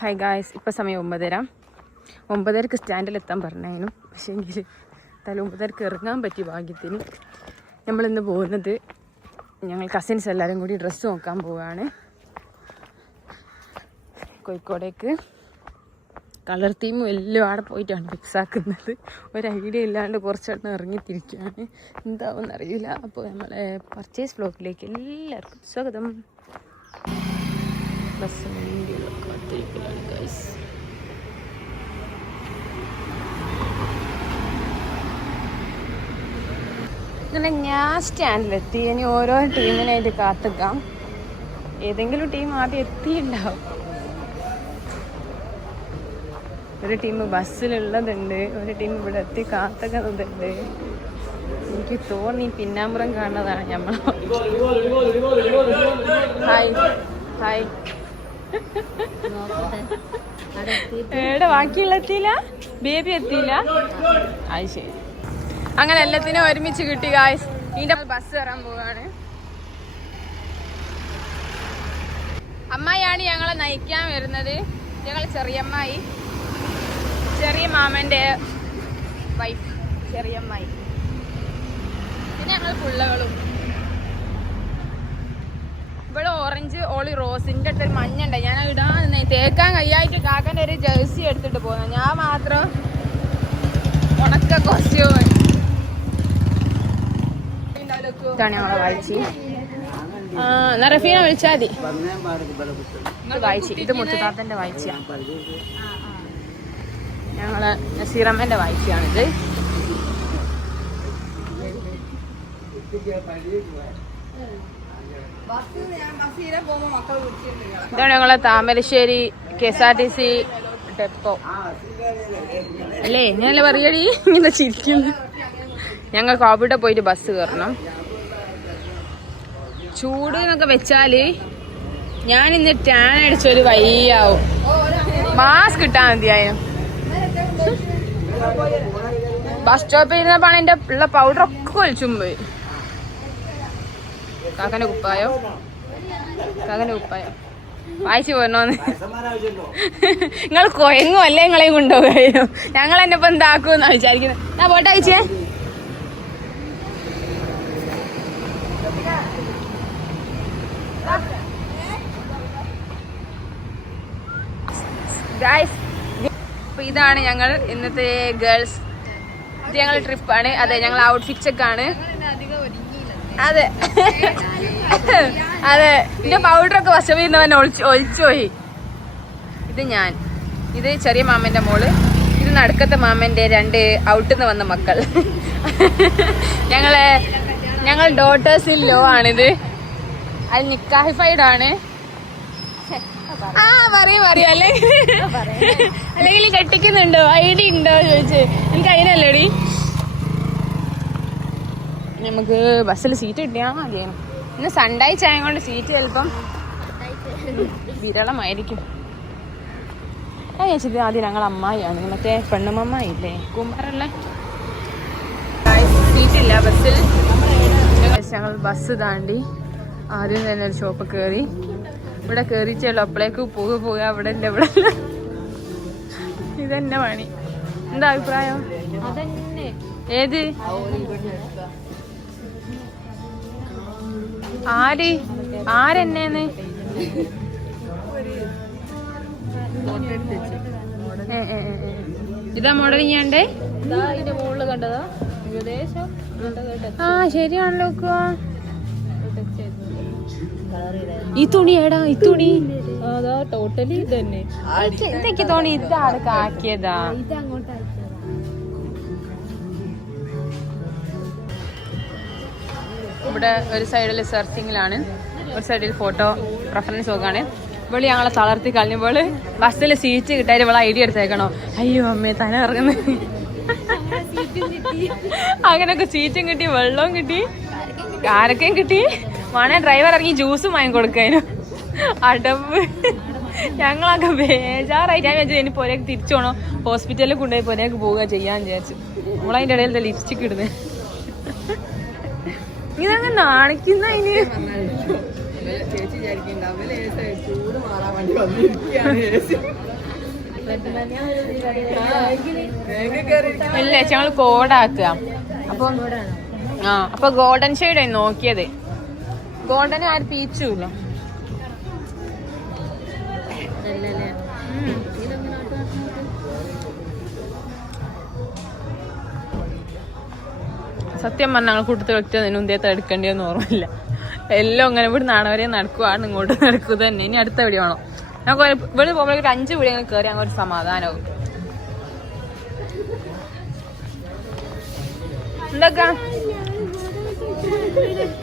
Hi guys, ഇപ്പോൾ സമയം 9:30 സ്റ്റാൻഡിലെത്താൻ പറഞ്ഞായിരുന്നു. പക്ഷേ എങ്കിൽ തല 9:30 ഇറങ്ങാൻ പറ്റി ഭാഗ്യത്തിന്. നമ്മളിന്ന് പോകുന്നത് ഞങ്ങൾ കസിൻസ് എല്ലാവരും കൂടി ഡ്രസ്സ് നോക്കാൻ പോവുകയാണ് കോഴിക്കോടേക്ക്. കളർ തീമും എല്ലാം അവിടെ പോയിട്ടാണ് ഫിക്സ് ആക്കുന്നത്. ഒരു ഐഡിയ ഇല്ലാണ്ട് കുറച്ചെണ്ണം ഇറങ്ങിത്തിരിക്കുകയാണ്, എന്താവുമെന്ന് അറിയില്ല. അപ്പോൾ നമ്മളെ പർച്ചേസ് ബ്ലോക്കിലേക്ക് എല്ലാവർക്കും സ്വാഗതം. ബസ് കാത്തിരിക്കലാണ് ഗൈസ്. അങ്ങനെ ഞാൻ സ്റ്റാൻഡിലെത്തി. ഇനി ഓരോ ടീമിനായിട്ട് കാത്തിക്കാം. ഏതെങ്കിലും ടീം ആദ്യം എത്തിയിട്ടുണ്ടാവും. ഒരു ടീം ബസ്സിലുള്ളതുണ്ട്, ഒരു ടീം ഇവിടെ എത്തി കാത്തുന്നതുണ്ട്. എനിക്ക് തോന്നി പിന്നാമ്പുറം കാണുന്നതാണ് നമ്മൾ. Hi hi. എവിടെ ബാക്കിയുള്ള എത്തിയില്ല, ബേബി എത്തിയില്ല. അത് ശരി. അങ്ങനെ എല്ലാത്തിനും ഒരുമിച്ച് കിട്ടി ഗായ്സ്. ഇതിന്റെ ബസ് കയറാൻ പോവാണ്. അമ്മായിയാണ് ഞങ്ങളെ നയിക്കാൻ വരുന്നത്. ഞങ്ങൾ ചെറിയമ്മായി, ചെറിയ മാമന്റെ വൈഫ് ചെറിയമ്മായി, പിന്നെ ഞങ്ങൾ പിള്ളകളും. ഇവിടെ ഓറഞ്ച് ഓളി റോസിന്റെ അടുത്തൊരു മഞ്ഞുണ്ട്. ഞാൻ ഇടാൻ തേക്കാൻ കയ്യായിട്ട് കാക്കൻ്റെ ഒരു ജേഴ്സി എടുത്തിട്ട് പോകുന്നു. ഞാൻ മാത്രം ഉണക്ക കോസ്റ്റ്യൂം. ഇതാണ് ഞങ്ങളെ വായിച്ചി. എന്നാ റഫീന വിളിച്ചാൽ മതി. വായിച്ചി ഇത് മുത്തുതാത്തന്റെ വായിച്ചാണ്. ഞങ്ങള് നസീറമ്മന്റെ വായിച്ചാണിത്. ഇതാണ് ഞങ്ങളെ താമരശ്ശേരി KSRTC ഡെപ്പോ അല്ലേ? ഞാനല്ലേ പറയടി ഇങ്ങനെ ചിരിക്കുന്നു. ഞങ്ങൾക്ക് അവിടെ പോയിട്ട് ബസ് കയറണം. ചൂട് എന്നൊക്കെ വെച്ചാല് ഞാനിന്ന് ടാൻ അടിച്ചൊരു വയ്യാവും. മാസ്ക് ഇട്ടാ മതിയായിരുന്നു. ബസ് സ്റ്റോപ്പിൽ ഇരുന്നപ്പോൾ എൻ്റെ ഉള്ള പൗഡറൊക്കെ ഒലിച്ചും പോയി. കാക്കൻ്റെ കുപ്പായോ വായിച്ചു പോരണോന്ന്. നിങ്ങൾ കൊയങ്ങും അല്ലേ നിങ്ങളെയും കൊണ്ടുപോകുകയോ? ഞങ്ങൾ എന്നെ ഇപ്പൊ എന്താക്കുമെന്നാ വിചാരിക്കുന്നത്. ഞാൻ പോട്ടെ അയച്ചേ. അപ്പൊ ഇതാണ് ഞങ്ങൾ ഇന്നത്തെ ഗേൾസ്. ഇത് ഞങ്ങളുടെ ട്രിപ്പാണ്. അതെ, ഞങ്ങൾ ഔട്ട്ഫിറ്റ്സ് ഒക്കെ ആണ്. അതെ അതെ, എന്റെ പൗഡറൊക്കെ വശം ഇരുന്നവൻ ഒളിച്ചുപോയി. ഇത് ഞാൻ, ഇത് ചെറിയ മാമന്റെ മോള്, ഇത് നടുക്കത്തെ മാമന്റെ 2 ഔട്ടിന്ന് വന്ന മക്കൾ. ഞങ്ങൾ ഡോട്ടേഴ്സ് ഇൻ ലോ ആണിത്. അത് നിക്കാഹിഫൈഡ് ആണ്. പറയും അല്ലെങ്കിൽ കെട്ടിക്കുന്നുണ്ടോ, ഐഡി ഉണ്ടോ ചോദിച്ച്. എനിക്ക് അതിനല്ലേടി. നമുക്ക് ബസ്സിൽ സീറ്റ് കിട്ടിയാൽ മതിയാണ്. ഇന്ന് സൺഡേ ചായ കൊണ്ട് സീറ്റ് ചിലപ്പം വിരളമായിരിക്കും. ഞാൻ ചോദിച്ചത് ആദ്യം ഞങ്ങൾ അമ്മായിയാണ്, മറ്റേ പെണ്ണുമ്മ ഇല്ലേ കുമാരല്ല. സീറ്റില്ല ബസ്സിൽ. ഞങ്ങൾ ബസ് താണ്ടി ആദ്യം തന്നെ ഒരു ഷോപ്പ് കയറി. ഇവിടെ കയറിച്ചല്ലോ അപ്പോഴേക്ക് പോകുക. അവിടെ ഇല്ല, ഇവിടെ ഇതെന്നെ പണി. എന്താ അഭിപ്രായം? ഏത് ആരെന്നേന്ന് ഇതാ മോഡൽ ഞാണ്ടേ. മുകളിൽ കണ്ടതാ ഏകദേശം. ശരിയാണല്ലോ. ഈ തുണി ഏടാ, ഈ തുണി അതാ ടോട്ടലി ഇതന്നെ. ഇതൊക്കെ തോന്നി ഇതാണ് കാക്കിയതാ. ഇവിടെ ഒരു സൈഡിൽ സെർച്ചിങ്ങിലാണ്, ഒരു സൈഡിൽ ഫോട്ടോ റെഫറൻസ് നോക്കാണ്. ഇവള് ഞങ്ങളെ തളർത്തി കളഞ്ഞപ്പോൾ ബസ്സിൽ സീറ്റ് കിട്ടാൻ ഇവളെ ഐഡിയ എടുത്തേക്കണോ? അയ്യോ അമ്മേ തന്നെ ഇറങ്ങുന്നത്. അങ്ങനെയൊക്കെ സീറ്റും കിട്ടി, വെള്ളവും കിട്ടി, ആരൊക്കെയും കിട്ടി. വേണേ ഡ്രൈവർ ഇറങ്ങി ജ്യൂസും വാങ്ങി കൊടുക്കാനും. അടവ് ഞങ്ങളൊക്കെ ബേജാറായിട്ട് ഞാൻ വിചാരിച്ചു ഇനി പോരേക്ക് തിരിച്ചു പോകണം, ഹോസ്പിറ്റലിൽ കൊണ്ടുപോയി പോരേക്ക് പോവുക ചെയ്യാന്ന് വിചാരിച്ചു. നമ്മളതിൻ്റെ ഇടയിൽ ലിപ്സ്റ്റിക് ഇടുന്നത്. ഇതങ്ങനെ നാണിക്കുന്ന അതിന്. ചേച്ചി വിചാരിക്കുന്നുണ്ടാവും ചൂട് മാറാൻ വേണ്ടി വന്നിരിക്കുകയാണ്. ഇല്ല ഞങ്ങള് കോഡാക്കുക. അപ്പൊ ഗോൾഡൻ ഷെയ്ഡ് നോക്കിയത്. ഗോൾഡൻ ആരും പീച്ചൂല്ല. സത്യം പറഞ്ഞാൽ ഞങ്ങൾ കൂട്ടത്തിൽ വെച്ചതിന് ഉന്തിയത്തെ എടുക്കേണ്ടിയെന്ന് ഓർമ്മയില്ല. എല്ലാം അങ്ങനെ ഇവിടെ നാണവരെ നടക്കുവാണ്, ഇങ്ങോട്ട് നടക്കുക തന്നെ. ഇനി അടുത്ത വീഡിയോ ആണോ? ഞങ്ങൾക്ക് ഇവിടെ പോകുമ്പോഴേക്ക് 5 വീഡിയോ കയറി അങ്ങനെ ഒരു സമാധാനമാകും. എന്തൊക്കെ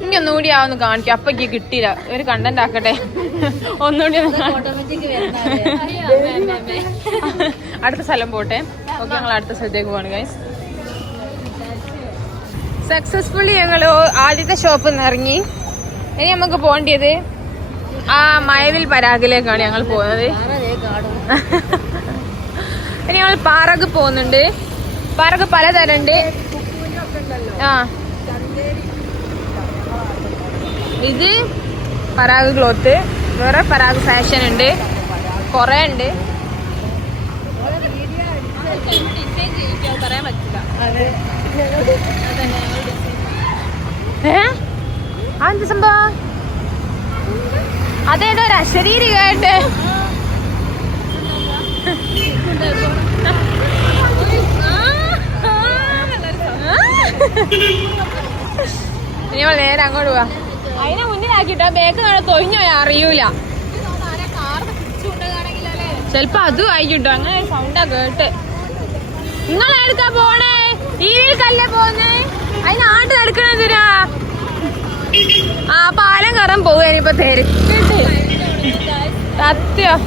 ഇനി ഒന്നുകൂടി ആവുന്നു കാണിക്കും. അപ്പൊക്ക് കിട്ടിയില്ല, ഒരു കണ്ടന്റ് ആക്കട്ടെ. ഒന്നുകൂടി അടുത്ത സ്ഥലം പോട്ടെ. ഓക്കെ, ഞങ്ങൾ അടുത്ത സ്ഥലത്തേക്ക് പോവാണ് ഗൈസ്. സക്സസ്ഫുള്ളി ഞങ്ങള് ആദ്യത്തെ ഷോപ്പിൽ നിന്ന് ഇറങ്ങി. ഇനി നമുക്ക് പോകേണ്ടത് ആ മഴവിൽ പരാഗിലേക്കാണ് ഞങ്ങൾ പോകുന്നത്. ഇനി ഞങ്ങൾ പാറക്ക് പോകുന്നുണ്ട്. പാറക്ക് പലതരം ഉണ്ട്. ഇത് പരാഗ് ക്ലോത്ത്, വേറെ പരാഗ് ഫാഷൻ ഉണ്ട്, കൊറേ ഉണ്ട്. പറയാൻ പറ്റില്ല. എന്ത് സംഭവം? അതേതോ ഒരു അശരീരി കേട്ട് ഇനി നേരെ അങ്ങോട്ട് പോവാ. അതിനെ മുന്നിലാക്കിട്ടോ ബേക്ക് കാണാൻ തൊഴിഞ്ഞോ അറിയൂല. ചെലപ്പോ അതും ആയിക്കിട്ടോ. അങ്ങനെ ഒരു സൗണ്ടാ കേട്ട്. നിങ്ങളെടുക്കാ പോണേ? ഈരിക്കല്ലേ പോന്നേ? അതിന് നാട്ടിൽ എടുക്കണെന്തിനാ? പാലം കയറാൻ പോവുക. ഇനിയിപ്പൊ തിരക്കിട്ട് സത്യം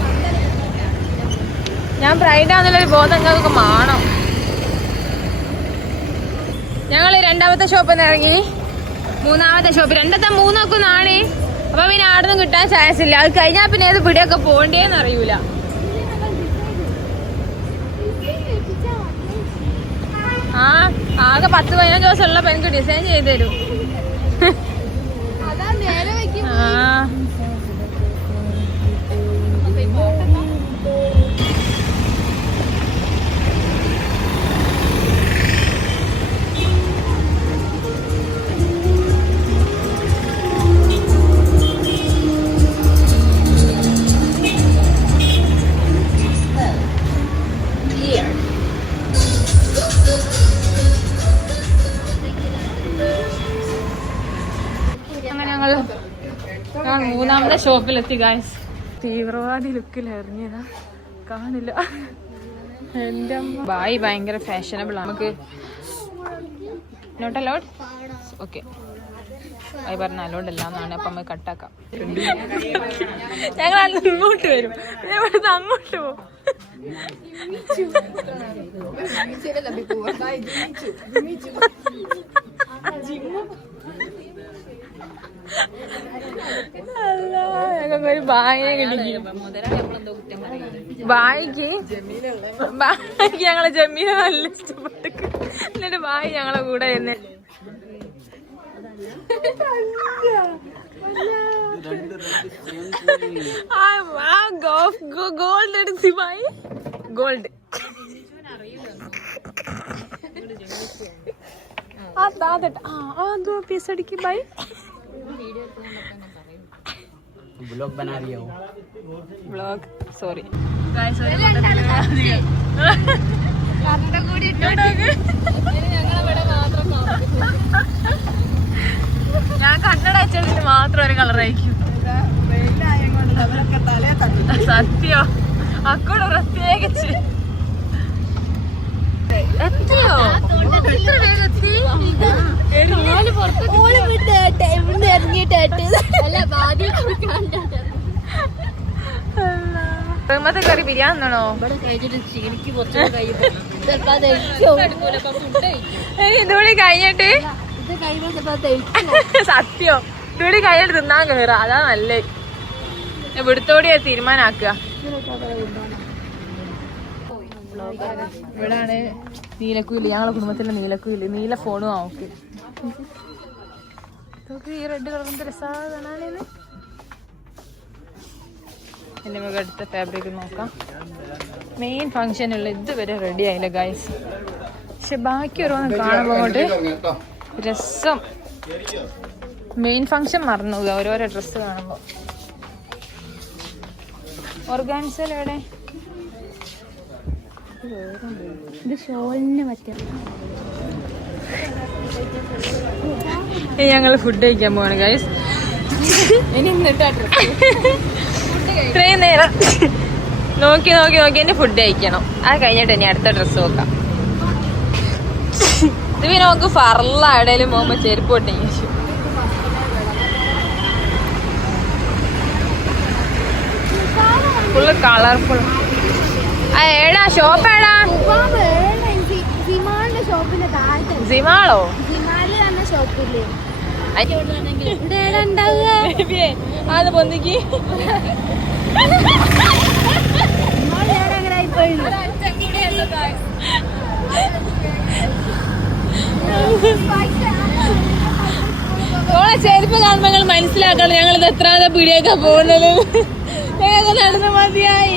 ഞാൻ ബ്രൈഡാന്നുള്ളൊരു ബോധം നിങ്ങൾക്കൊക്കെ മാണം. ഞങ്ങള് 2ാമത്തെ ഷോപ്പിൽ നിന്ന് ഇറങ്ങി 3ാമത്തെ ഷോപ്പ്. 2-3 നാണ്. അപ്പൊ പിന്നെ ആടൊന്നും കിട്ടാൻ ചാൻസ് ഇല്ല. അത് കഴിഞ്ഞാ പിന്നെ ഏത് പിടിയൊക്കെ പോണ്ടേന്ന് അറിയൂല. ആകെ 10-15 ദിവസമുള്ള എനിക്ക് ഡിസൈൻ ചെയ്ത് തരും. ഞാൻ 3ാമത്തെ ഷോപ്പിലെത്തി ഗായ്സ്. തീവ്രവാദി ലുക്കിൽ ഇറങ്ങിയതാ, കാണില്ല. എന്റെ ബായി ഭയങ്കര ഫാഷനബിൾ ആണ്. നമുക്ക് നോട്ട് അലൗഡ്. ഓക്കെ, ബായി പറഞ്ഞ അലൗഡ് അല്ല എന്നാണ്. അപ്പൊ നമുക്ക് കട്ടാക്കാം. ഞങ്ങൾ അന്ന് ഇങ്ങോട്ട് വരും, ഇവിടുന്ന് അങ്ങോട്ട് പോകും. ഞങ്ങൾക്കൊരു ബായിനെ കിട്ടി. ബായിക്ക് ഞങ്ങളെ ജമീല നല്ല ഇഷ്ടപ്പെട്ടു. എന്നിട്ട് ബായി ഞങ്ങളെ കൂടെ തന്നെ. ഗോൾഡ് എടുത്ത് ബായി ഗോൾഡ്. പീസ് അടിക്കും ബായി. ब्लॉग बना रही हो? ब्लॉग सॉरी ഞാൻ കണ്ണട വെച്ചതിന് മാത്രം ഒരു കളറായിരിക്കും. സത്യോ അക്കോട് പ്രത്യേകിച്ച് എത്തിയോ? എത്ര വേഗം എത്തി? റഹ്മത്തെ കറി ബിരിയാണോ? ഇതുകൂടി കഴിഞ്ഞിട്ട് സത്യോ ഇതുകൂടി കഴിഞ്ഞിട്ട് തിന്നാൻ കയറാ. അതാ നല്ലേ. ഇവിടുത്തോടെ തീരുമാനാക്കുക. ഇവിടാണ് നീലക്കുയില്, ഞങ്ങളെ കുടുംബത്തിലെ നീലക്കുയില്. നീല ഫോണും നോക്ക്. ഈ റെഡ് കളറിന്റെ രസാണ്. ഇനി നമുക്ക് അടുത്ത ഫാബ്രിക് നോക്കാം. മെയിൻ ഫംഗ്ഷനുള്ള ഇതുവരെ റെഡി ആയില്ല ഗൈസ്. പക്ഷെ ബാക്കി ഓരോന്ന് കാണുമ്പോൾ അങ്ങോട്ട് രസം. മെയിൻ ഫംഗ്ഷൻ മറന്നു ഓരോരോ ഡ്രസ്സ് കാണുമ്പോൾ. ഓർഗാൻസൽ എവിടെ? ഇത് ഷോളിന് പറ്റിയ. ഞങ്ങൾ ഫുഡ് കഴിക്കാൻ പോവാണ് ഗൈസ്. ഇത്രയും നേരം നോക്കി നോക്കി നോക്കി എന്നെ ഫുഡ് കഴിക്കണം. അത് കഴിഞ്ഞിട്ട് ഇനി അടുത്ത ഡ്രസ്സ് നോക്കാം. ഇത് പിന്നെ നമുക്ക് ഫർല എവിടെയും പോകുമ്പോ ചെരുപ്പ് പൊട്ടിങ്ങി. Full colourful. ഏടാ ഷോപ്പ് ഏടാ? സിമാളോ? അത് പൊന്തിക്ക്. ചെരുപ്പ് കാണുമ്പോ ഞങ്ങൾ മനസ്സിലാക്കണം ഞങ്ങളിത് എത്രാമത്തെ പീടിയൊക്കെ പോകുന്നത്. ഞങ്ങൾക്ക് നടന്നു മതിയായി.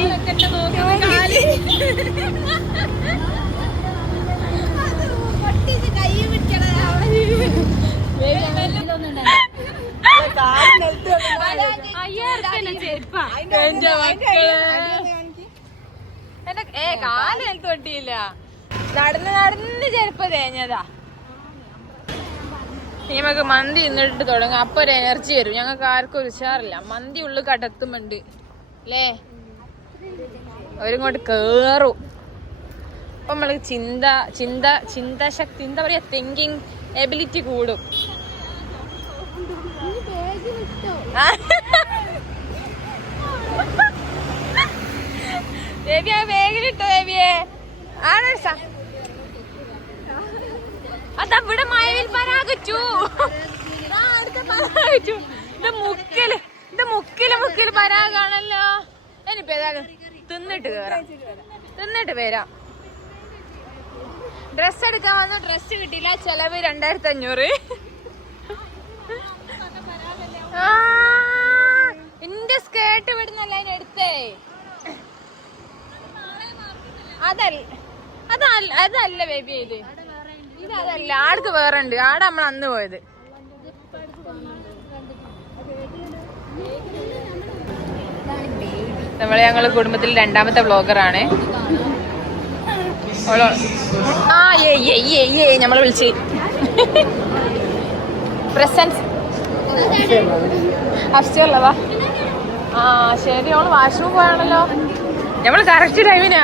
കാല് നിലത്ത് തൊട്ടിയില്ല. നടന്ന് നടന്ന് ചെരുപ്പ് തേഞ്ഞതാ. നമുക്ക് മന്തി ഇന്നിട്ട് തുടങ്ങാം. അപ്പൊ ഒരു എനർജി വരും. ഞങ്ങൾക്ക് ആർക്കും ഒരു ഉഷാറില്ല. മന്തി ഉള്ളു കടത്തുമുണ്ട് അല്ലേ? അവരിങ്ങോട്ട് കേറും. അപ്പൊ നമ്മൾക്ക് ചിന്താശക്തി എന്താ പറയാ, തിങ്കിങ് എബിലിറ്റി കൂടും. ബേബിയെ വേഗിലിട്ടോ ബേബിയെ. അതവിടെ മഴവിൽ പരാഗിച്ചു. ഇത് മുക്കില് പരാഗാണല്ലോ. ഇനിയിപ്പോ ഏതായാലും തിന്നിട്ട് വരാം. ഡ്രസ് എടുക്കാൻ വന്നു. ഡ്രസ് കിട്ടിയില്ല. ചെലവ് 2500. എന്റെ സ്കേർട്ട് ഇവിടുന്നല്ല എടുത്തേ. അതല്ല ബേബി. ഇത് അതല്ല. ആൾക്ക് വേറെ ഉണ്ട്. ആടെ നമ്മൾ അന്ന് പോയത്. ഞങ്ങള് കുടുംബത്തിൽ രണ്ടാമത്തെ വ്ളോഗറാണ്. നമ്മളെ വിളിച്ച് പ്രസൻസ് അഫ്സ്റ്റർലവാ. ശരി. ഓള് വാഷ്റൂം പോയാണല്ലോ. നമ്മള് കറക്റ്റ് ടൈമിനാ.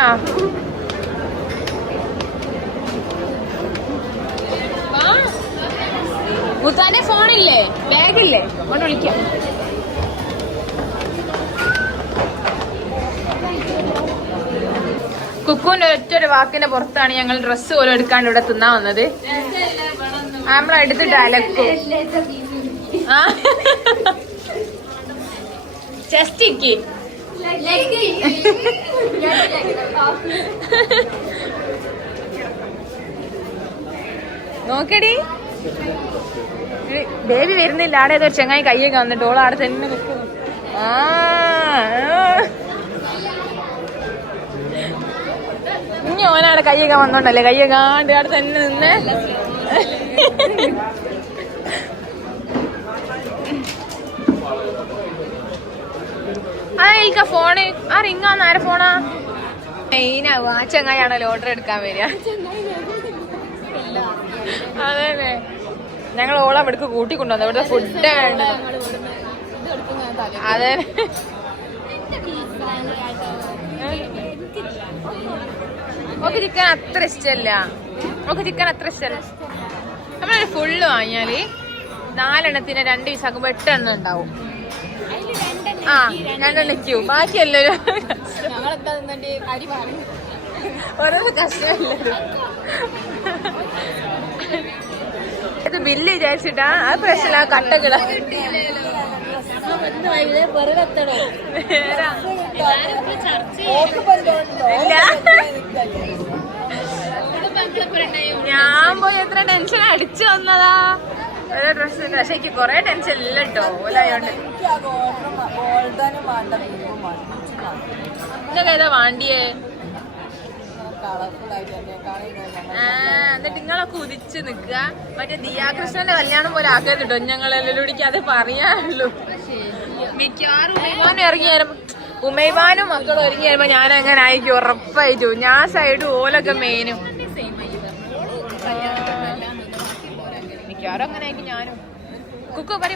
മുത്താന്റെ ഫോണില്ലേ, ബാഗില്ലേ? കൊണ്ട് വിളിക്കാം. കുക്കുവിന്റെ ഒറ്റൊരു വാക്കിന്റെ പുറത്താണ് ഞങ്ങൾ ഡ്രസ്സ് പോലും എടുക്കാണ്ട് ഇവിടെ തിന്നാൻ വന്നത്. നമ്മളെടുത്തിട്ട് അലക്കും. ചെസ്റ്റിക്ക് നോക്കടി. ബേബി വരുന്നില്ല. ആടെ ഏതോ ചെങ്ങായി കയ്യൊക്കെ വന്നിട്ട് ഓൾ ആടെ തന്നെ നിൽക്കുന്നു. ഇനി ഓനാടെ കയ്യൊക്കെ വന്നോണ്ടല്ലേ കയ്യൊക്കാണ്ട് ആടെ തന്നെ നിന്ന്. ആ ഫോണ് ആ റിങ്ങാന്ന്. ആരെ ഫോണാ? മെയിനാവും. ആ ചെങ്ങായാണല്ലോ ഓർഡർ എടുക്കാൻ വരിക. അതെ, ഞങ്ങൾ ഓളെ ഇവിടേക്ക് കൂട്ടിക്കൊണ്ടുവന്നു. ഇവിടുത്തെ ഫുഡ് അതെ. ഓക്ക് ചിക്കൻ അത്ര ഇഷ്ടല്ല. നമ്മളൊരു ഫുള്ള് വാങ്ങിയാല് 4 എണ്ണത്തിന് 2 പീസ് ആക്കുമ്പോ 8 എണ്ണം ഉണ്ടാവും. 2 എണ്ണയ്ക്കും ബാക്കിയല്ലോ ഓരോ കഷ്ടമല്ലോ. ഇത് ബില്ല് വിചാരിച്ചിട്ടാ. അത് പ്രശ്നമില്ല. കട്ടക്കിട ഞാൻ പോയി എത്ര ടെൻഷൻ അടിച്ചു വന്നതാ. ഓരോ ഡ്രസ് ഉണ്ട്. പക്ഷെ എനിക്ക് കൊറേ ടെൻഷൻ ഇല്ല കേട്ടോ. ഓലായോണ്ട് നിങ്ങൾക്ക് ഏതാ വാണ്ടിയേ? എന്നിട്ട് നിങ്ങളൊക്കെ ഉദിച്ച് നിക്കുക. മറ്റേ ദിയാകൃഷ്ണന്റെ കല്യാണം പോലെ ആക്കരുത് കേട്ടോ. ഞങ്ങളെല്ലാം അത് പറയാനുള്ളൂ. മിക്കവാറും ഉമൈബാനും ഇറങ്ങി വരുമ്പോ ഉമൈബാനും മക്കളും ഇറങ്ങി വരുമ്പോ ഞാൻ അങ്ങനെ ആയിരിക്കും ഉറപ്പായിട്ടു. ഞാൻ സൈഡും ഓലൊക്കെ മെയിനും മിക്കവാറും അങ്ങനെ ആയിരിക്കും ഞാനും. കുക്കു പറി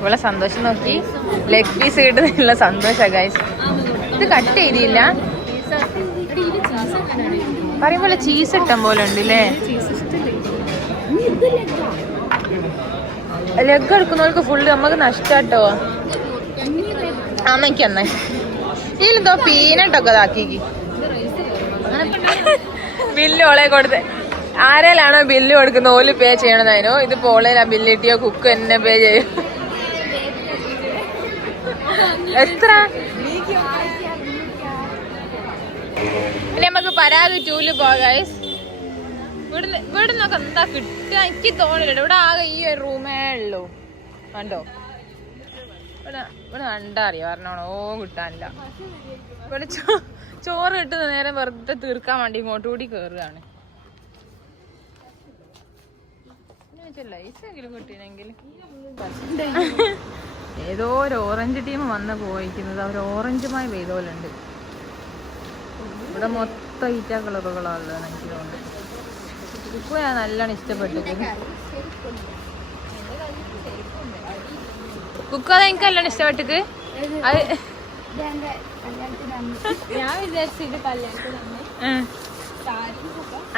ഇവിടെ സന്തോഷം നോക്കി. ലെഗ് പീസ് കിട്ടുന്നുള്ള സന്തോഷ ഗൈസ്. ഇത് കട്ട് ചെയ്തില്ല പറയുമ്പോലെ ചീസ് ഇട്ടം പോലെ ഉണ്ട് അല്ലേ? ലെഗ് എടുക്കുന്നവർക്ക് ഫുള്ള് നമുക്ക് നഷ്ടാട്ടോ. അമ്മയ്ക്ക് അന്നേ ഇതിലെന്തോ പീനട്ടൊക്കെ ഇതാക്കി ബില്ല് ഓളെ കൊടുത്ത്. ആരേലാണോ ബില്ല് കൊടുക്കുന്ന ഓല് പേ ചെയ്യണതായിരുന്നു. ഇതിപ്പോ ഓളേലാ ബില്ല് കിട്ടിയോ കുക്ക് എന്നെ പേ ചെയ്യും. എത്ര പിന്നെ നമുക്ക് പരാഗ് ടൂല് പോകാം. ഇവിടെ നിന്നൊക്കെ എന്താ കിട്ടുക എനിക്ക് തോന്നില്ല. ഇവിടെ ആകെ ഈ ഒരു റൂമേ ഉള്ളൂ. കണ്ടോ ഇവിടെ കണ്ടാ അറിയാം പറഞ്ഞോണോ കിട്ടാനില്ല. ഇവിടെ ചോറ് കിട്ടുന്ന നേരം വെറുതെ തീർക്കാൻ വേണ്ടി ഇങ്ങോട്ട് കൂടി കേറുകയാണ്. ലൈസെങ്കിലും കിട്ടീനെങ്കിൽ. ഏതോ ഒരു ഓറഞ്ച് ടീം വന്ന് പോയിരിക്കുന്നത്. അവർ ഓറഞ്ചുമായി പെയ്തോലുണ്ട്. ഇവിടെ മൊത്തം ഈറ്റ കളറുകളാണുള്ളത് എനിക്ക് തോന്നുന്നത്. ഇപ്പൊ ഞാൻ നല്ലോണം ഇഷ്ടപ്പെട്ടു. കുക്ക് അത് എനിക്ക് നല്ലോണം ഇഷ്ടപ്പെട്ടു. അത് ഞാൻ വിചാരിച്ചത്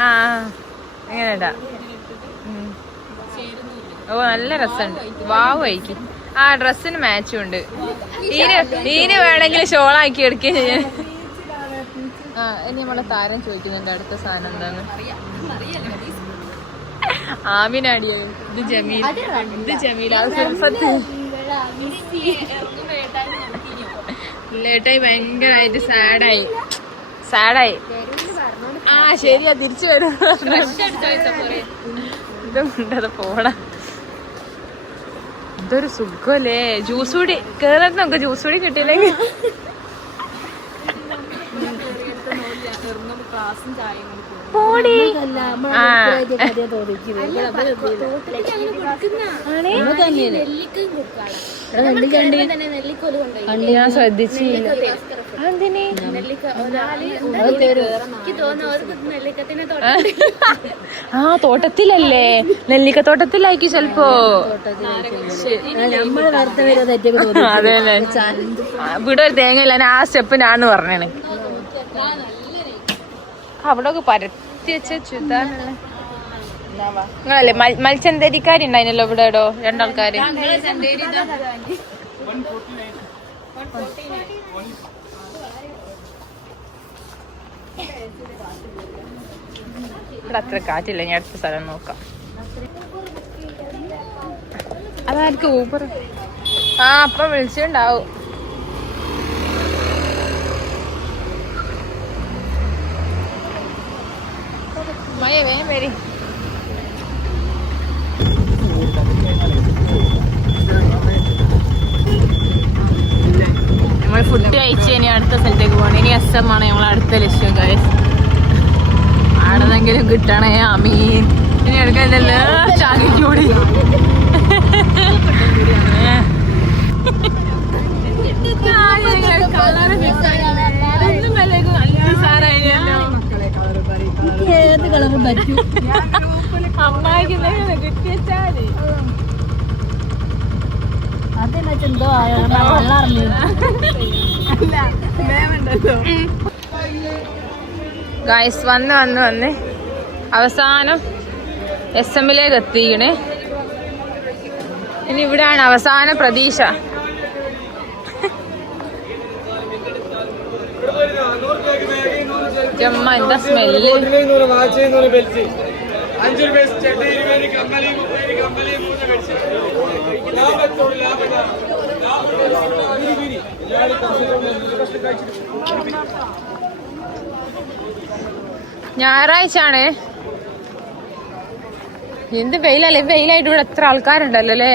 ആ എങ്ങനെയാ? ഓ നല്ല രസമുണ്ട്. വാവ് ആയിക്കും. ആ ഡ്രസ്സിന് മാച്ചും ഉണ്ട്. ഈന് വേണമെങ്കിൽ ഷോളാക്കി എടുക്കുകയും ചെയ്യാൻ. ആ ഇനി നമ്മളെ താരം ചോദിക്കുന്നുണ്ട് അടുത്ത സാധനം എന്താണ്. ആമിനാടിയോ? ഇത് ജമീൽ. ഇത് ജമീൽ. ലേട്ടായി ഭയങ്കരമായിട്ട് സാഡായി. ആ ശരിയാ തിരിച്ചു വരും. ഇതുണ്ടത് പോടാ. എന്തൊരു സുഖല്ലേ. ജ്യൂസ് കൂടി കേരളത്തിൽ നമുക്ക് ജ്യൂസ് കൂടി കിട്ടിയില്ലെങ്കിൽ പോടി. ഞാൻ ശ്രദ്ധിച്ചില്ല. ആ തോട്ടത്തിലല്ലേ? നെല്ലിക്ക തോട്ടത്തിലായിരിക്കും ചെലപ്പോ. അതെ ഇവിടെ ഒരു തേങ്ങ ഇല്ല. ആ സ്റ്റെപ്പിനാണ് പറഞ്ഞേ. അവിടെ ഒക്കെ പരത്തി വെച്ച ചുതാനുള്ള നിങ്ങളല്ലേ മത്സ്യന്തേരിക്കാരുണ്ടായിരുന്നല്ലോ ഇവിടെ. ഇടോ രണ്ടാൾക്കാര്. ഇവിടെ അത്ര കാറ്റില്ല. ഞാൻ അടുത്ത സ്ഥലം നോക്കാം. അതാർക്ക് ഊബർ? ആ അപ്പൊ വിളിച്ചിട്ടുണ്ടാവും. മഴ വേഗം വരി. നമ്മൾ ഫുഡ് കഴിച്ച് ഇനി അടുത്ത സ്ഥലത്തേക്ക് പോകണം. ഇനി SM ആണ് നമ്മളെ അടുത്ത ലക്ഷ്യം. ഗൈസ് ആടെന്നെങ്കിലും കിട്ടണേ. അമീൻ ഇനി എടുക്കാനല്ലോ ചാകിക്കൂടി. ഏത് കളറും പറ്റും. അമ്മായിക്ക് കിട്ടിയാല് അതെന്തോ വെള്ളം അറിഞ്ഞു. ഗൈസ് വന്ന് അവസാനം SM-ലേക്ക് എത്തിക്കണേ. ഇനി ഇവിടെയാണ് അവസാന പ്രതീക്ഷ. ചമ്മ എന്താ സ്മെല്ല്. ഞായറാഴ്ച ആണ്. എന്ത് വെയിലല്ലേ, വെയിലായിട്ട് ഇവിടെ എത്ര ആൾക്കാരുണ്ടല്ലോ അല്ലേ.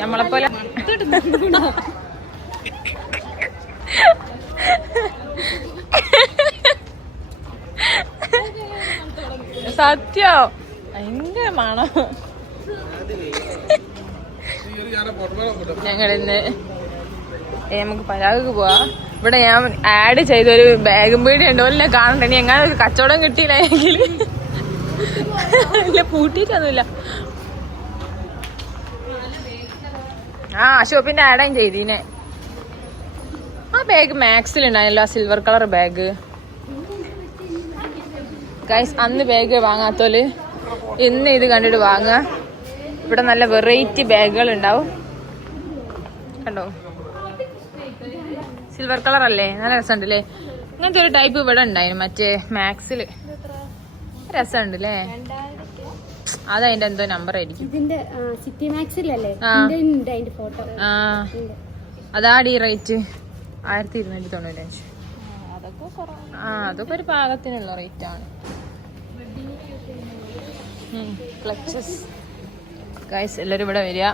നമ്മളെപ്പോലെ സത്യോ ഭയങ്കരമാണോ. ഞങ്ങളിന്ന് നമുക്ക് പരാഗക്ക് പോവാ. ഇവിടെ ഞാൻ ആഡ് ചെയ്തൊരു ബാഗും പീടി ഉണ്ടോ എല്ലാം കാണണ്ട. ഇനി എങ്ങനെ ഒരു കച്ചവടം കിട്ടിയില്ലെങ്കിൽ ഇല്ല, പൂട്ടിയിട്ടൊന്നുമില്ല. ആ ഷോപ്പിന്റെ ആഡും ചെയ്തീനെ. ആ ബാഗ് മാക്സിലുണ്ടായല്ലോ, ആ സിൽവർ കളർ ബാഗ്. ഗൈസ്, അന്ന് ബാഗ് വാങ്ങാത്തോല് ഇന്ന് ഇത് കണ്ടിട്ട് വാങ്ങുക. ഇവിടെ നല്ല വെറൈറ്റി ബാഗുകൾ ഉണ്ടാവും. കണ്ടോ, സിൽവർ കളർ അല്ലേ, നല്ല രസമുണ്ടല്ലേ. ഇങ്ങനത്തെ ഒരു ടൈപ്പ് ഇവിടെ ഉണ്ടായിരുന്നു മറ്റേ മാക്സില്. രസമുണ്ട് അല്ലേ. അതതിന്റെ എന്തോ നമ്പർ ആയിരിക്കും. അതാടി റേറ്റ് 1295. ആ അതൊക്കെ ഒരു പാകത്തിനുള്ള റേറ്റ് ആണ്. ക്ലച്ചസ് ഗൈസ്, എല്ലാവരും ഇവിടെ വരിക.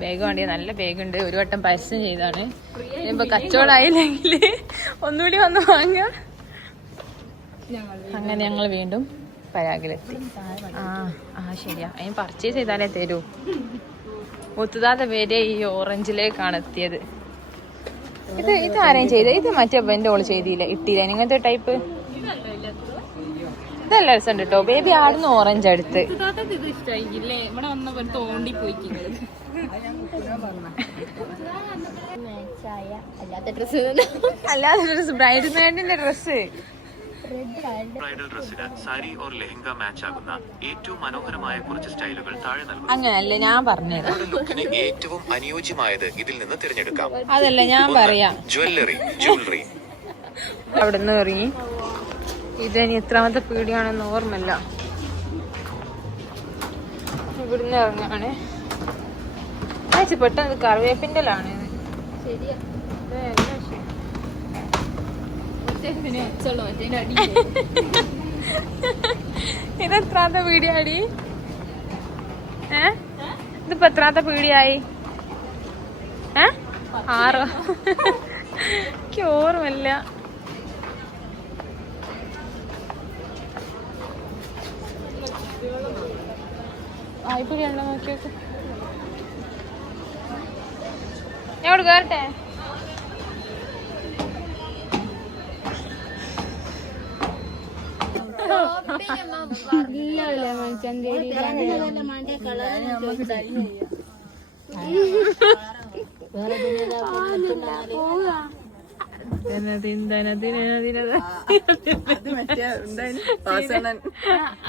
ബാഗ് വേണ്ടിയ നല്ല ബാഗ് ഉണ്ട്. ഒരു വട്ടം പരസ്യം ചെയ്താണ്. ഇനിയിപ്പോ കച്ചവടമായില്ലെങ്കിൽ ഒന്നുകൂടി വന്ന് വാങ്ങുക. അങ്ങനെ ഞങ്ങൾ വീണ്ടും പരാഗിലെത്തി. ആ ശരിയാ, അതിന് പർച്ചേസ് ചെയ്താലേ തരൂ. ഒത്തുതാത്ത പേരെ ഈ ഓറഞ്ചിലേക്കാണ് എത്തിയത്. ഇത് ആരെയും ചെയ്ത? ഇത് മറ്റേ എന്റെ ഓള് ചെയ്തില്ല, ഇട്ടില്ല. ഇങ്ങനത്തെ ടൈപ്പ് ഇതല്ല രസമുണ്ട് കേട്ടോ. ബേബി ആടുന്ന് ഓറഞ്ച് അടുത്ത്. അല്ലാതെ ഡ്രസ്, ബ്രൈഡ് മേഡിന്റെ ഡ്രസ്. ബ്രൈഡൽ ഡ്രസ്സിന് സാരി ഓർ ലെഹങ്ക മാച്ച് ആകുന്ന ഏറ്റവും മനോഹരമായ കുറച്ച് സ്റ്റൈലുകൾ താഴെ നൽകും. അങ്ങനല്ലേ ഞാൻ പറഞ്ഞത്. ലുക്കിന് ഏറ്റവും അനുയോജ്യമായത് ഇതിൽ നിന്ന് തിരഞ്ഞെടുക്കാം. അതല്ല ഞാൻ പറയാം. ജ്വല്ലറി അവിടെ നിന്ന് ഇറങ്ങി. ഇതിനി എത്രാമത്തെ പീടിയാണെന്ന് ഓർമ്മല്ല. ഇവിടുന്ന് ഇറങ്ങാണ്. പെട്ടെന്ന് കറിവേപ്പിന്റെ ലാണ്. ഇതെത്രാമത്തെ പീടിയാടി? ഇതിപ്പോ എത്രാമത്തെ പീടിയായി? 6. എനിക്ക് ഓർമ്മല്ല. ആയിപ്പൊടി ഉണ്ടോ നോക്കി നോക്ക്. ഞാൻ ഇവിടെ കേറട്ടെ?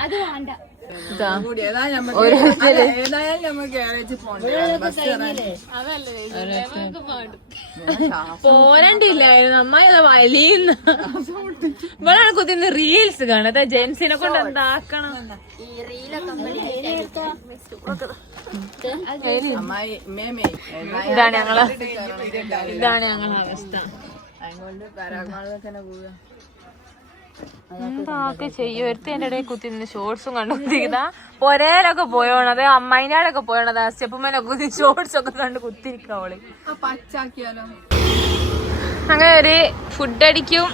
അത് വേണ്ട. പോരണ്ടില്ലായിരുന്നു. അമ്മായി വലിയുന്ന ഇവിടെ കുത്തിന്ന് റീൽസ് കാണാം. ജെൻസിനെ കൊണ്ട് എന്താക്കണം. ഇതാണ് ഞങ്ങളെ അവസ്ഥ. എന്താക്കെ ചെയ്യുവരുത്തി എന്റെ ഇടയിൽ കുത്തി നിന്ന് ഷോർട്സും കണ്ടുകുത്തിരിക്കുന്ന. പൊരയിലൊക്കെ പോയോണത്, അമ്മായിനാടൊക്കെ പോയോണത്. സ്റ്റെപ്പുമേലൊക്കെ കുത്തി ഷോർട്സ് ഒക്കെ കണ്ട് കുത്തിരിക്കുക അവള്. അങ്ങനെ ഒരു ഫുഡ് അടിക്കും.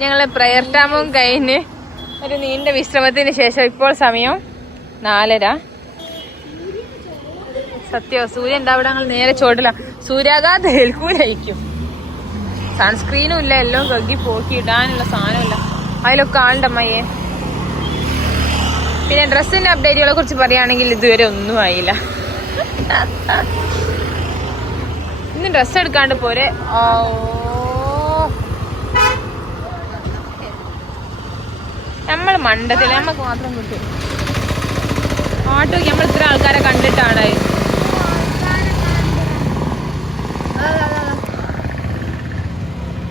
ഞങ്ങള് പ്രയർ ടൈമും കഴിഞ്ഞ് ഒരു നീണ്ട വിശ്രമത്തിന് ശേഷം ഇപ്പോൾ സമയം 4:30. സത്യം, സൂര്യൻ എന്താ അവിടെ ഞങ്ങൾ നേരെ ചോട്ടില്ല. സൂര്യാഘാതം ഏൽക്കൂലായിരിക്കും. സൺസ്ക്രീനും ഇല്ല, എല്ലാം കഗ്ഗി പോക്കി ഇടാനുള്ള സാധനമില്ല. അതിലൊക്കെ ആളുടെ അമ്മയെ. പിന്നെ ഡ്രസ്സിന്റെ അപ്ഡേറ്റുകളെ കുറിച്ച് പറയുകയാണെങ്കിൽ ഇതുവരെ ഒന്നും ആയില്ല. ഇന്ന് ഡ്രസ്സ് എടുക്കാണ്ട് പോരെ. നമ്മൾ മണ്ടത്തില്ല, നമ്മക്ക് മാത്രം കിട്ടും. ഓട്ടോക്ക് നമ്മൾ ഇത്ര ആൾക്കാരെ കണ്ടിട്ടാണ്.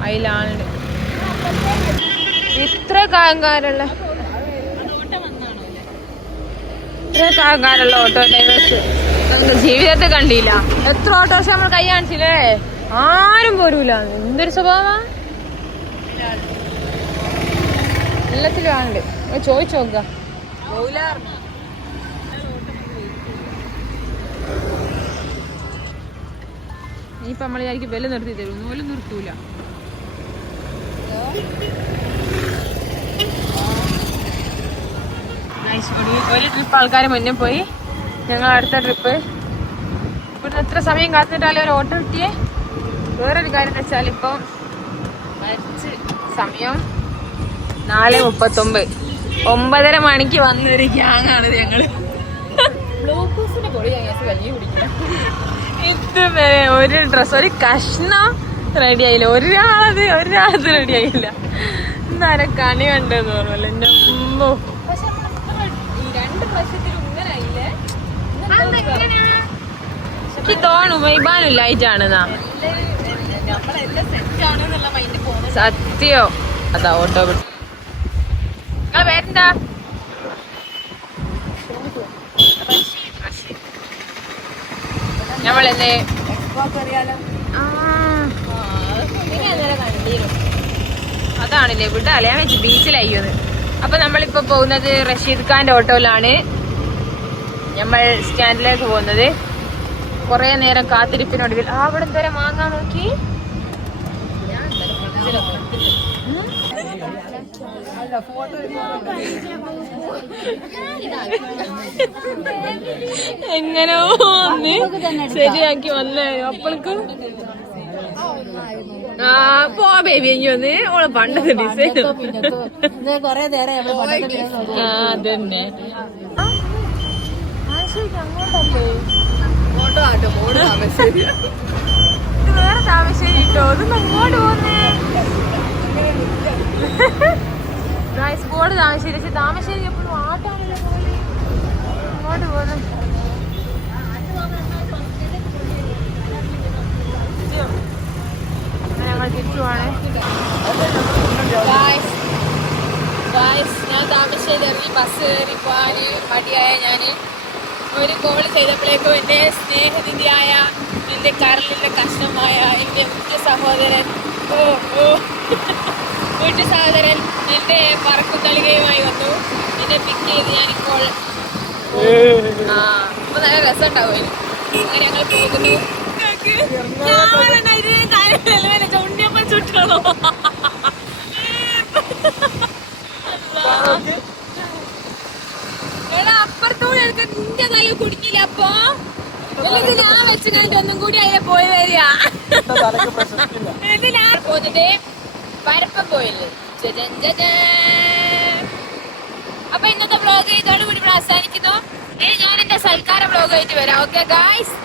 അതിലാളുണ്ട് ഇത്ര കാലങ്കാരുള്ള ഓട്ടോ ഡ്രൈവേഴ്സ് ജീവിതത്തെ കണ്ടില്ല. എത്ര ഓട്ടോറിക്ഷ നമ്മൾ കൈ കാണിച്ചില്ലേ, ആരും പോരൂല. എന്തൊരു സ്വഭാവ. എല്ലാത്തിലും ആളുണ്ട്. ചോദിച്ചു നോക്ക. ഇനിയിപ്പോ നമ്മൾ വിചാരിക്കും വില നിർത്തി തരും, പോലും നിർത്തൂല. ഒരു ട്രിപ്പ് ആൾക്കാർ മുന്നേ പോയി, ഞങ്ങൾ അടുത്ത ട്രിപ്പ്. ഇവിടുന്ന് എത്ര സമയം കാത്തിട്ടാലും ഒരു ഓട്ടോ കിട്ടിയേ. വേറൊരു കാര്യം എന്ന് വെച്ചാൽ ഇപ്പം സമയം 4:39, 9:30 മണിക്ക് വന്നൊരു ഗ്യാങ്ങാണ് ഞങ്ങള്. ഗ്ലൂക്കോസിന്റെ പൊടി വലിയ കുടിക്കണം. ഇതുവരെ ഒരു ഡ്രസ് ഒരു കഷ്ണം റെഡി ആയില്ല, ഒരാളത് റെഡി ആയില്ല. എന്നാലും കണി കണ്ടെന്ന് തോന്നുന്നല്ലോ എന്റെ അമ്മോ. എനിക്ക് തോന്നുന്നു മൈബാനും ലൈറ്റാണെന്നാ സത്യോ. അതാ ഓട്ടോ വിട്ടു. നിങ്ങളെ പേരെന്താ? നമ്മളെന്നെ അതാണല്ലേ ഇവിടെ അലയാൻ വെച്ച് ബീച്ചിലായിന്ന്. അപ്പൊ നമ്മളിപ്പോ പോകുന്നത് റഷീദ് ഖാന്റെ ഓട്ടോയിലാണ്. നമ്മൾ സ്റ്റാൻഡിലേക്ക് പോകുന്നത്. കൊറേ നേരം കാത്തിരിപ്പിനൊടുവിൽ അവിടെ എന്തോരം വാങ്ങാൻ നോക്കി. എങ്ങനോ ഒന്ന് ശരിയാക്കി വന്നേ അപ്പോഴേക്കും. ആ പോ ബേബി എനിക്ക് വന്ന് ഓളെ പണ്ടത്തെ ഡിസൈൻ. അതന്നെ ഇത് വേറെ താമരശ്ശേരി കേട്ടോ. ഇത് അങ്ങോട്ട് പോന്നേ ബോർഡ് താമരശ്ശേരി. പക്ഷെ താമരശ്ശേരി എപ്പോഴും ആട്ടാണല്ലോ പോലെ. അങ്ങോട്ട് പോന്നു. ഞങ്ങൾ തിരിച്ചു പോണേ. ഞാൻ താമരശ്ശേരി ഇറങ്ങി ബസ് കയറി പോവാന് മടിയായ ഞാന് ഒരു കോൾ ചെയ്തപ്പോഴേക്കും എൻ്റെ സ്നേഹനിധിയായ എൻ്റെ കരളിൻ്റെ കഷ്ണമായ എൻ്റെ മുഖ്യ സഹോദരൻ വീട്ടു സഹോദരൻ എൻ്റെ പറക്കുത്തളികയുമായി വന്നു. എന്നെ പിക്ക് ചെയ്ത് ഞാനിപ്പോൾ ഇപ്പൊ നല്ല രസം ഉണ്ടാവും. അങ്ങനെ ഞങ്ങൾ പോകുന്നു. ചുണ്ടിയപ്പം ചുറ്റണോ എടാ അപ്പുറത്തൂടെ എടുക്ക. നിന്റെ തല കുടിക്കില്ല. അപ്പൊ ഞാൻ വെച്ച് കഴിഞ്ഞിട്ട് ഒന്നും കൂടി അതിനെ പോയി വരിക. ഞാൻ പോന്നിട്ട് പരപ്പം പോയില്ലേ. അപ്പൊ ഇന്നത്തെ വ്ളോഗ് ഇതോടുകൂടി ഇവിടെ അവസാനിക്കുന്നു. ഇനി ഞാൻ എന്റെ സൽക്കാര വ്ളോഗ് ആയിട്ട് വരാം. Okay guys.